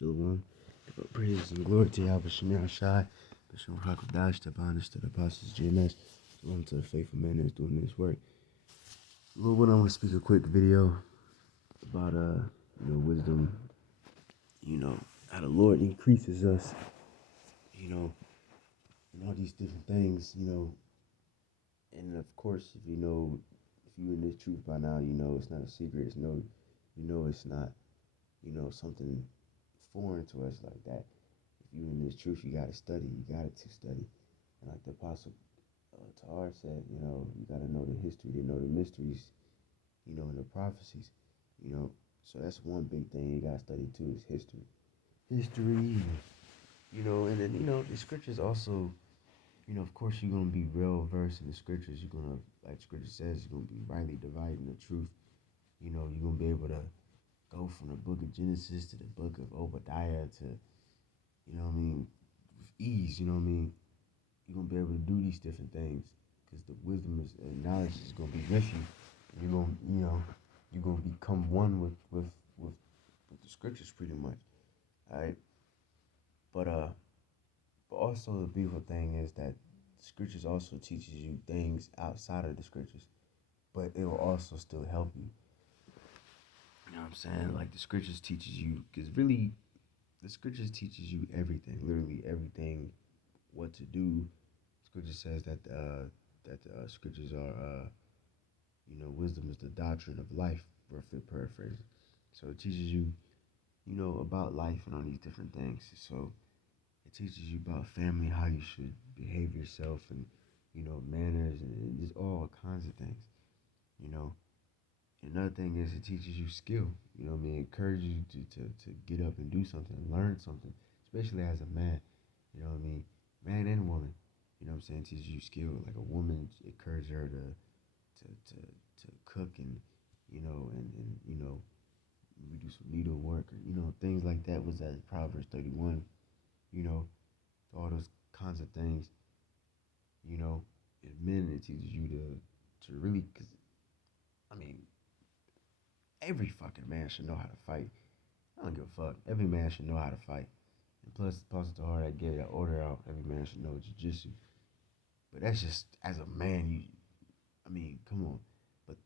Shalom. Praise and glory to Yahweh Shemir Shai. Bishop Hakadash, the bondage to the apostles, GMS. Shalom to the faithful man that's doing this work. Lord, I want to speak a quick video about wisdom. How the Lord increases us. And all these different things. And of course, if you're in this truth by now, it's not a secret. It's it's not something foreign to us like that. If you in this truth, you gotta study. You got to study. And like the apostle Tahar said, you gotta know the history, to know the mysteries, and the prophecies. So that's one big thing you gotta study too is history. And then the scriptures also. Of course, you're gonna be well versed in the scriptures. You're gonna, like Scripture says, you're gonna be rightly dividing the truth. You're gonna be able to go from the book of Genesis to the book of Obadiah to, with ease. You're gonna be able to do these different things because the wisdom and knowledge is gonna be with you. You're gonna become one with the scriptures pretty much. All right, but also the beautiful thing is that the scriptures also teaches you things outside of the scriptures, but it will also still help you. You know what I'm saying? Like the scriptures teaches you, because really, the scriptures teaches you everything, literally everything, what to do. Scripture says that scriptures are, wisdom is the doctrine of life, roughly paraphrasing. So it teaches you, about life and all these different things. So it teaches you about family, how you should behave yourself, and manners, and just all kinds of things. You know. Another thing is it teaches you skill. Encourages you to get up and do something, learn something, especially as a man. Man and woman. Teaches you skill. Like a woman, encourages her to cook and we do some needlework or things like that. Was that Proverbs 31? All those kinds of things. And men, it teaches you to really, because every fucking man should know how to fight. I don't give a fuck. Every man should know how to fight. And plus, Pastor Tahar that gave that order out, every man should know jiu-jitsu. But that's just, as a man, come on. But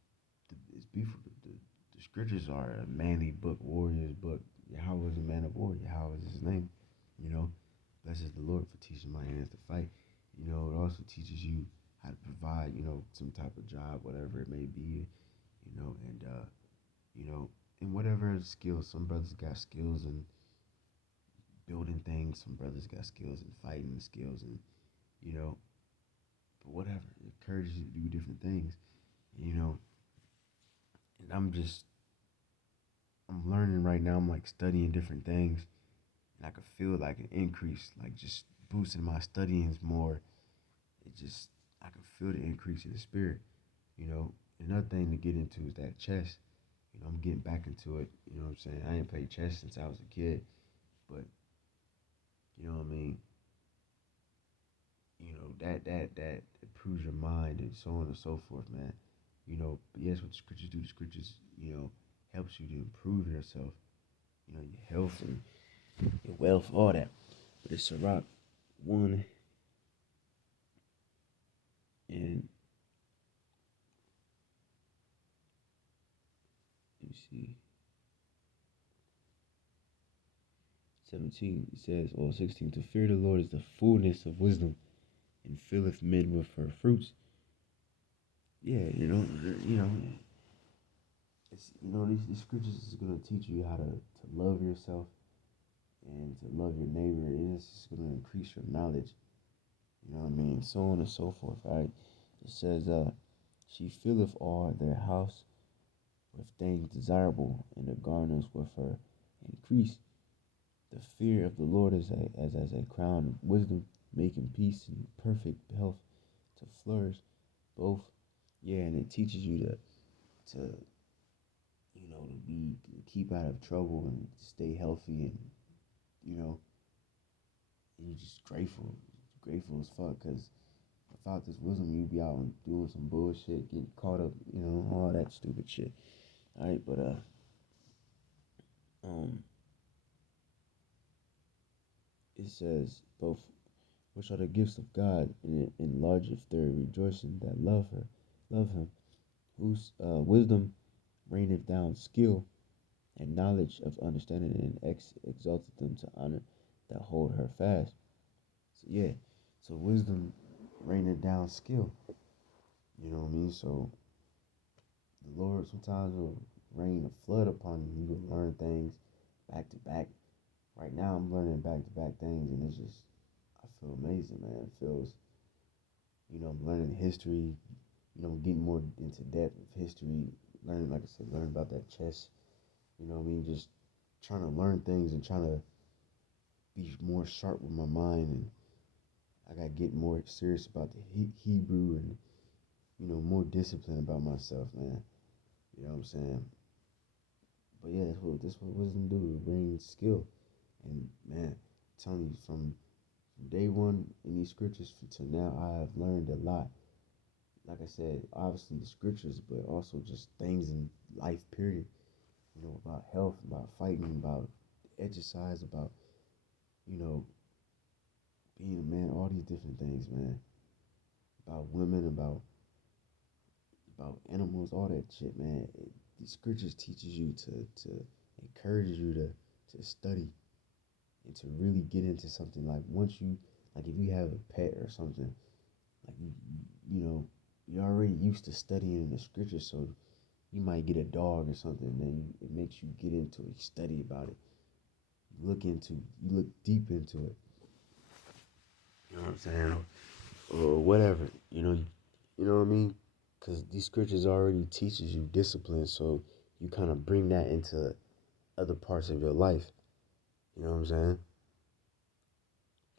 it's beautiful. The scriptures are a manly book, warrior's book. Yahweh is a man of war. Yahweh is his name. Blesses the Lord for teaching my hands to fight. It also teaches you how to provide, some type of job, whatever it may be, and whatever skills. Some brothers got skills in building things. Some brothers got skills in fighting skills, and but whatever. It encourages you to do different things, and I'm learning right now. I'm like studying different things, and I could feel like an increase, like just boosting my studyings more. I could feel the increase in the spirit. Another thing to get into is that chess. I'm getting back into it. You know what I'm saying? I ain't played chess since I was a kid, but you know what I mean. That improves your mind and so on and so forth, man. But yes, what the scriptures do, the scriptures, helps you to improve yourself. Your health and your wealth, all that. But it's Sirach 1 and let me see. 17, it says, or 16, to fear the Lord is the fullness of wisdom, and filleth men with her fruits. Yeah, it's these scriptures is gonna teach you how to love yourself and to love your neighbor, and it's just gonna increase your knowledge. So on and so forth. Right? It says, she filleth all their house with things desirable, and the garners with her increase. The fear of the Lord is as a crown of wisdom, making peace and perfect health to flourish. Both, yeah, and it teaches you to to keep out of trouble and stay healthy, and and you're just grateful as fuck. Cause without this wisdom, you'd be out and doing some bullshit, getting caught up, all that stupid shit. All right, but um, it says both, which are the gifts of God, and it enlargeth their rejoicing that love him, whose wisdom raineth down skill and knowledge of understanding, and exalteth them to honor that hold her fast. So yeah, so wisdom raineth down skill. You know what I mean? So the Lord sometimes will rain a flood upon you. You will learn things back to back. Right now, I'm learning back to back things, and it's just, I feel amazing, man. It feels, I'm learning history, getting more into depth of history, learning, like I said, learning about that chess, just trying to learn things and trying to be more sharp with my mind. And I got to get more serious about the Hebrew and, more discipline about myself, man. You know what I'm saying? But yeah, that's what wisdom do. It brings skill. And man, I'm telling you, from day one in these scriptures to now, I have learned a lot. Like I said, obviously the scriptures, but also just things in life, period. About health, about fighting, about exercise, about, you know, being a man, all these different things, man. About women, about animals, all that shit, man. These scriptures teaches you to encourage you to study and to really get into something. Like once you, like if you have a pet or something, like you know, you're already used to studying in the scriptures, so you might get a dog or something, and then it makes you get into it, study about it, you look deep into it. You know what I'm saying? Or whatever. You know what I mean? Because these scriptures already teaches you discipline, so you kind of bring that into other parts of your life. You know what I'm saying?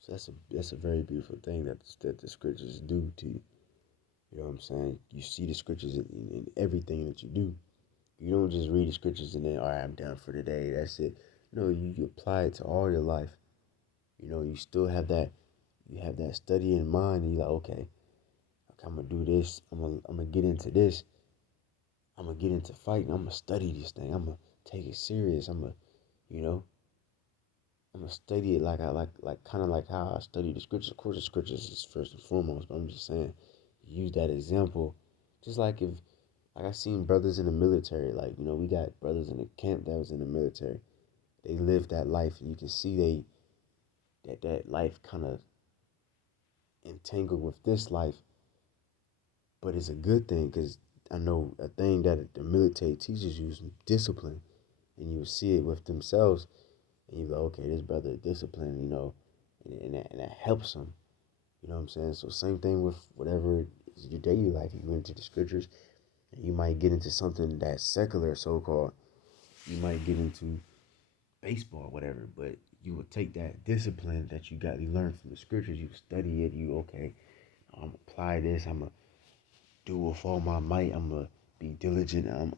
So that's a very beautiful thing that the scriptures do to you. You know what I'm saying? You see the scriptures in everything that you do. You don't just read the scriptures and then, all right, I'm done for today. That's it. No, you apply it to all your life. You still you have that study in mind, and you're like, okay, I'm gonna do this. I'm gonna get into this. I'm gonna get into fighting. I'm gonna study this thing. I'm gonna take it serious. You know, I'm gonna study it like kind of like how I study the scriptures. Of course, the scriptures is first and foremost, but I'm just saying, use that example. Just like I seen brothers in the military, we got brothers in the camp that was in the military. They lived that life, and you can see that life kind of entangled with this life, but it's a good thing because I know a thing that the military teaches you is discipline, and you see it with themselves, and you go, okay, this brother is disciplined, and that helps them. You know what I'm saying? So same thing with whatever is your daily life. You go into the scriptures, and you might get into something that's secular, so called. You might get into baseball, whatever, but you will take that discipline that you learn from the scriptures. You study it. You okay? I'm apply this. I'm gonna do with all my might. I'm gonna be diligent. And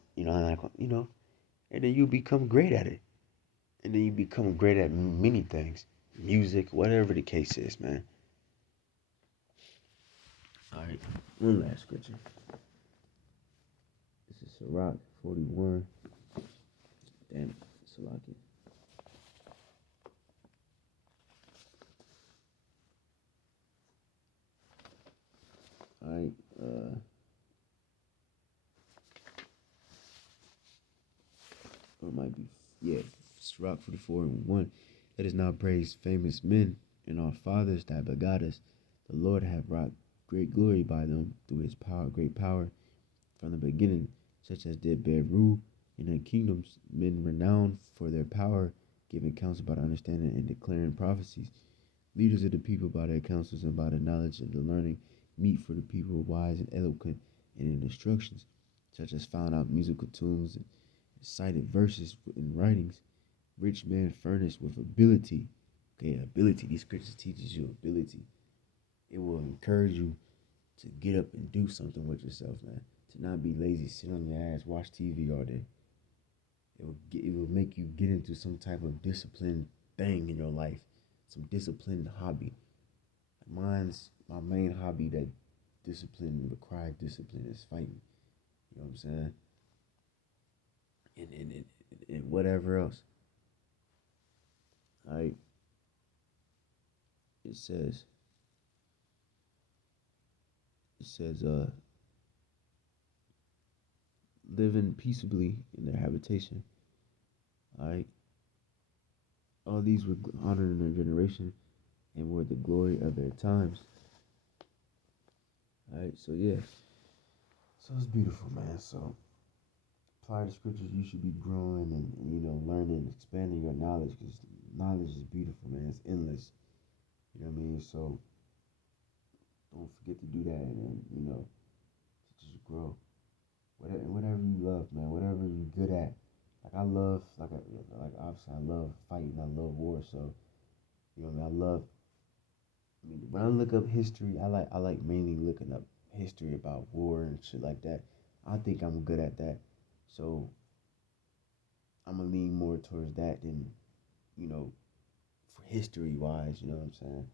then you become great at it. And then you become great at many things, music, whatever the case is, man. All right, one last scripture. This is Sirach 41. Damn it, Salaki. All right, or it might be, yeah, Sirach 44 and 1. Let us now praise famous men and our fathers that begot us. The Lord hath wrought great glory by them through his power, great power from the beginning, such as did bear rule in their kingdoms, men renowned for their power, giving counsel by the understanding and declaring prophecies, leaders of the people by their counsels and by the knowledge and the learning, meet for the people wise and eloquent and in instructions, such as found out musical tunes and cited verses in writings, rich man furnished with ability. Okay, ability. These scriptures teaches you ability. It will encourage you to get up and do something with yourself, man. To not be lazy, sit on your ass, watch TV all day. It will make you get into some type of disciplined thing in your life, some disciplined hobby. My main hobby that required discipline is fighting. You know what I'm saying? And whatever else. All right. it says it says living peaceably in their habitation. All right, all these were honored in their generation and were the glory of their times. All right, so yeah, so it's beautiful, man. So apply the scriptures. You should be growing and learning, expanding your knowledge because knowledge is beautiful, man. It's endless. You know what I mean? So don't forget to do that, and to just grow. Whatever you love, man. Whatever you're good at. Like I love, like obviously I love fighting. I love war. So what I mean. I love. I mean, when I look up history, I like mainly looking up history about war and shit like that. I think I'm good at that. So I'm gonna lean more towards that than you know for history wise. You know what I'm saying?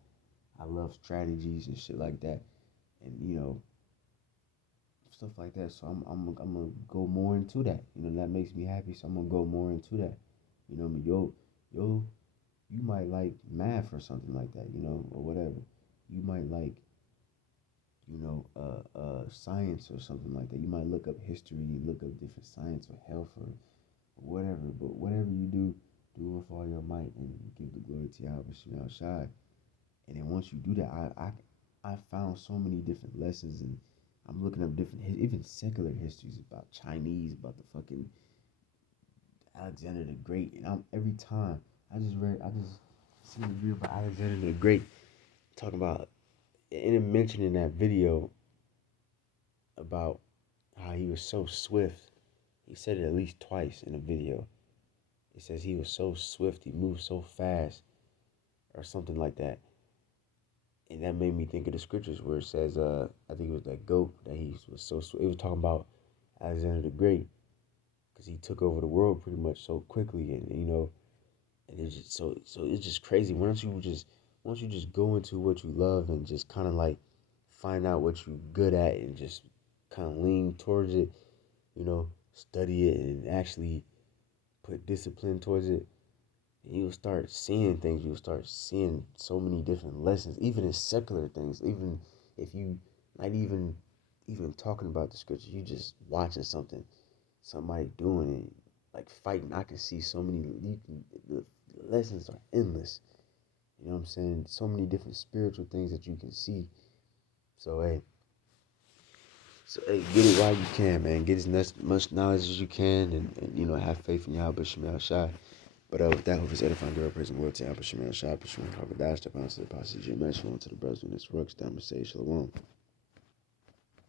I love strategies and shit like that, and stuff like that. So I'm gonna go more into that. That makes me happy. So I'm gonna go more into that. I mean, yo, you might like math or something like that. Or whatever. You might like science or something like that. You might look up history, look up different science or health or whatever. But whatever you do, do it with all your might and give the glory to Yahweh Shemel Shai. And then once you do that, I found so many different lessons, and I'm looking up different, even secular histories about Chinese, about the fucking Alexander the Great, and every time I just seen a video about Alexander the Great talking about, and it mentioned in that video about how he was so swift. He said it at least twice in the video. It says he was so swift, he moved so fast, or something like that. And that made me think of the scriptures where it says, I think it was that goat that he was so. It was talking about Alexander the Great because he took over the world pretty much so quickly, and it's just so it's just crazy. Once you just go into what you love and just kind of like find out what you're good at and just kind of lean towards it, study it and actually put discipline towards it, you'll start seeing things. You'll start seeing so many different lessons, even in secular things. Even if you not even talking about the scriptures, you just watching somebody doing it, like fighting. I can see so many. The lessons are endless. You know what I'm saying? So many different spiritual things that you can see. So hey, get it while you can, man. Get as much knowledge as you can, and have faith in Yahweh Shemel Shai. But with that, hope is edifying, girl, praise the Lord, to Yahweh Shemel Shai, Peshman, Harvard Dash, the Bounce to the Posse, Jim, Shalom to the brothers when it's works, down, say Shalom.